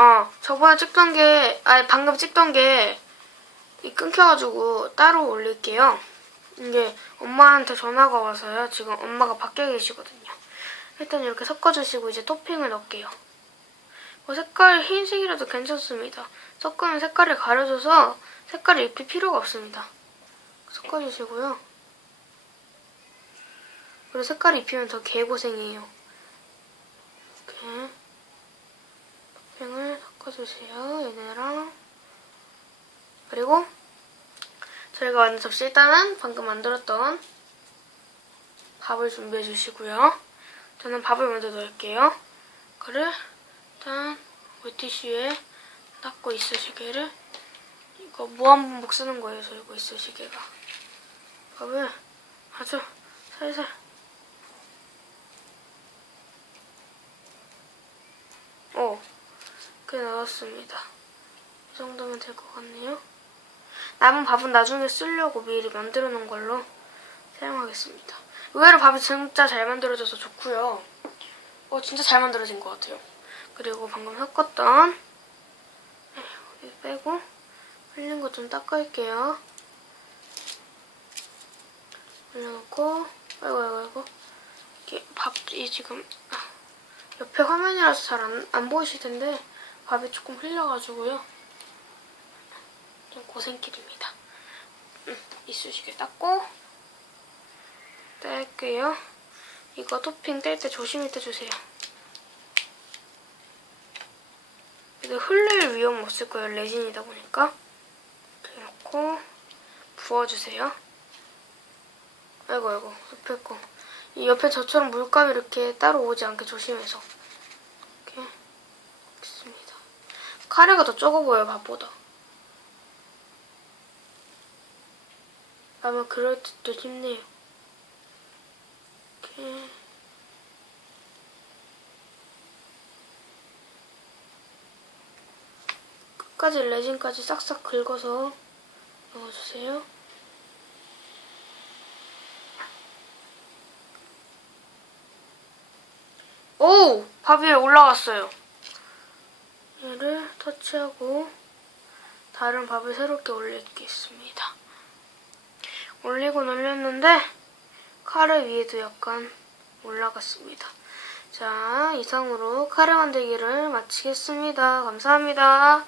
어, 저번에 찍던 게, 아니, 방금 찍던 게, 이 끊겨가지고 따로 올릴게요. 이게 엄마한테 전화가 와서요. 지금 엄마가 밖에 계시거든요. 일단 이렇게 섞어주시고 이제 토핑을 넣을게요. 뭐 색깔 흰색이라도 괜찮습니다. 섞으면 색깔을 가려줘서 색깔을 입힐 필요가 없습니다. 섞어주시고요. 그리고 색깔 입히면 더 개고생이에요. 이렇게 토핑을 섞어주세요. 얘네랑 그리고 저희가 만든 접시 일단은 방금 만들었던 밥을 준비해 주시고요. 저는 밥을 먼저 넣을게요. 그를 일단 물티슈에 닦고 있으시기를 이거 무한반복 쓰는 거예요. 저 이거 있으시개가 밥을 아주 살살 어, 꽤 넣었습니다. 이 정도면 될 것 같네요. 남은 밥은 나중에 쓰려고 미리 만들어 놓은 걸로 사용하겠습니다. 의외로 밥이 진짜 잘 만들어져서 좋고요. 어, 진짜 잘 만들어진 것 같아요. 그리고 방금 섞었던 에휴, 여기 빼고 흘린 거 좀 닦을게요. 올려놓고 아이고 아이고 아이고 밥이 지금 아, 옆에 화면이라서 잘 안 안 보이실 텐데 밥이 조금 흘려가지고요. 좀 고생길입니다. 음, 이쑤시개 닦고 뗄게요. 이거 토핑 뗄 때 조심히 떼주세요. 이거 흘릴 위험 없을 거예요. 레진이다 보니까. 이렇게 부어주세요. 아이고 아이고 옆에 거. 이 옆에 저처럼 물감이 이렇게 따로 오지 않게 조심해서 이렇게 있습니다. 카레가 더 적어 보여요 밥보다. 아마 그럴 듯도 싶네요. 이렇게 끝까지 레진까지 싹싹 긁어서 넣어주세요. 오! 밥 위에 올라갔어요. 얘를 터치하고 다른 밥을 새롭게 올리겠습니다. 올리고 올렸는데 카레 위에도 약간 올라갔습니다. 자, 이상으로 카레 만들기를 마치겠습니다. 감사합니다.